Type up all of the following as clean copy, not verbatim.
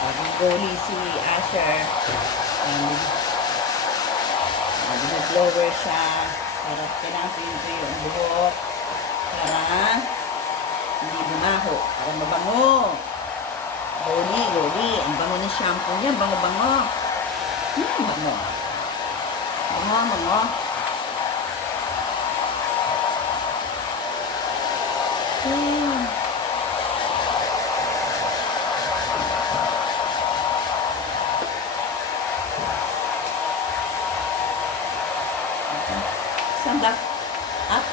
Bagong goalie si Asher. Nag-blower siya. Para kailangan ko yung buhok. Para hindi bumaho. Para mabango. Goalie. Ang bango ng shampoo niya. Bango-bango. Bango. Bango. Stand up. Up.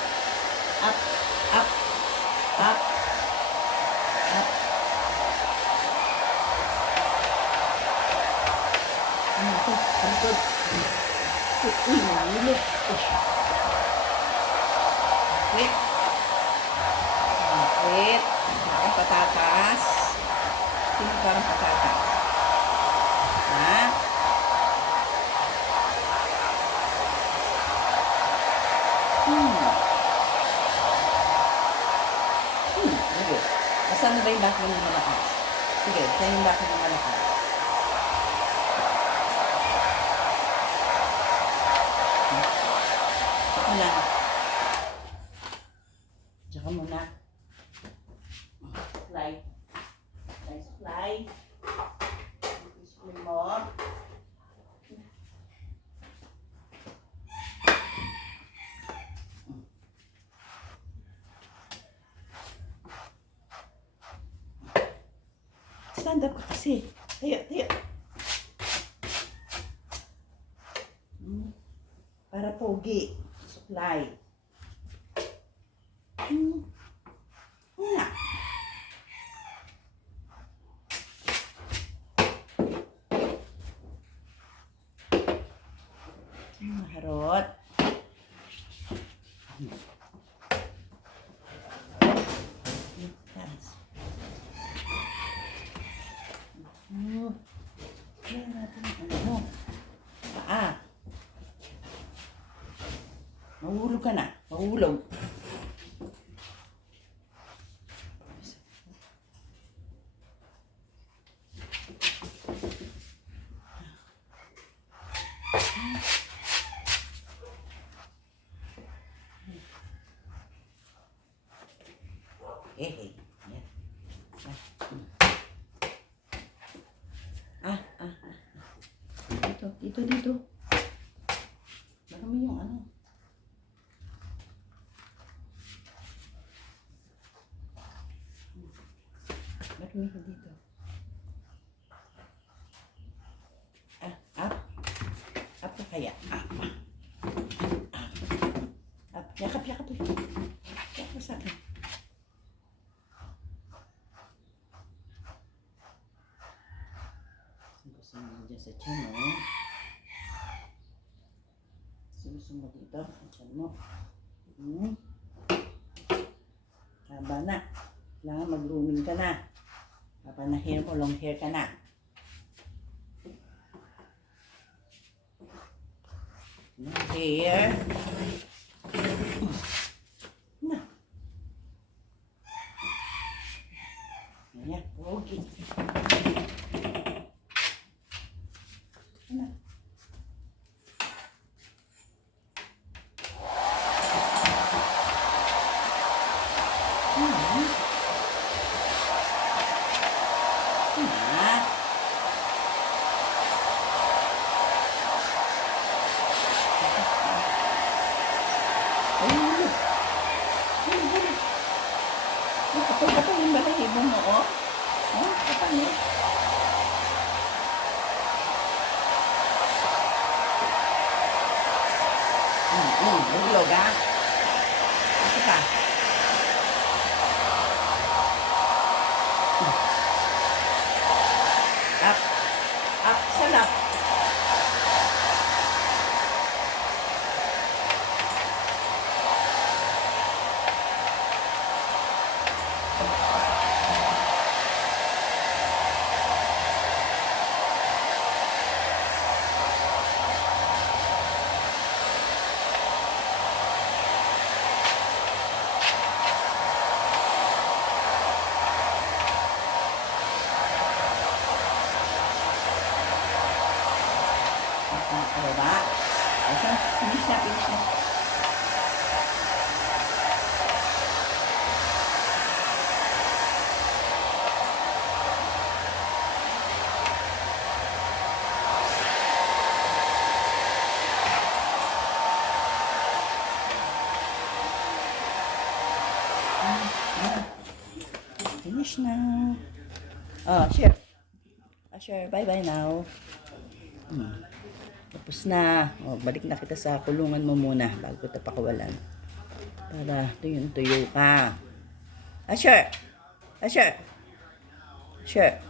Good. Uy, nahulog. Wait. Parang patatas. Sino parang patatas? Ha? Okay. Asan na ba yung bakit ng malakas? Sige, saan yung bakit ng malakas? Tsaka muna. Supply. Spoon mo. Stand up kasi. Tayo. Para pogi. Supply. Harot. Kaya natin paa. Mahulog ka na. Mahulog. Yan. Dito. Marami yung ano. Marami ko dito. Up na kaya. Up. Yakap. Yakap sa akin. Gusto mo dyan sa tiyan mo. Gusto mo dito. Tiyan mo. Haba na. Kailangan mag-grooming ka na. Haba na hair mo. Long hair ka na. Long hair. Na. Ayan. Okay. Kapag yung balahibo mo, kapag mo. Hulog, ha? Ito pa. Up, salap. Pababa. Asa? Finish na, finish na. Finish na. Oh, share. Share, bye-bye now. Tapos na. Oh, balik na kita sa kulungan mo muna bago kita pakawalan. Para tuyo ka. Asher! Asher! Asher!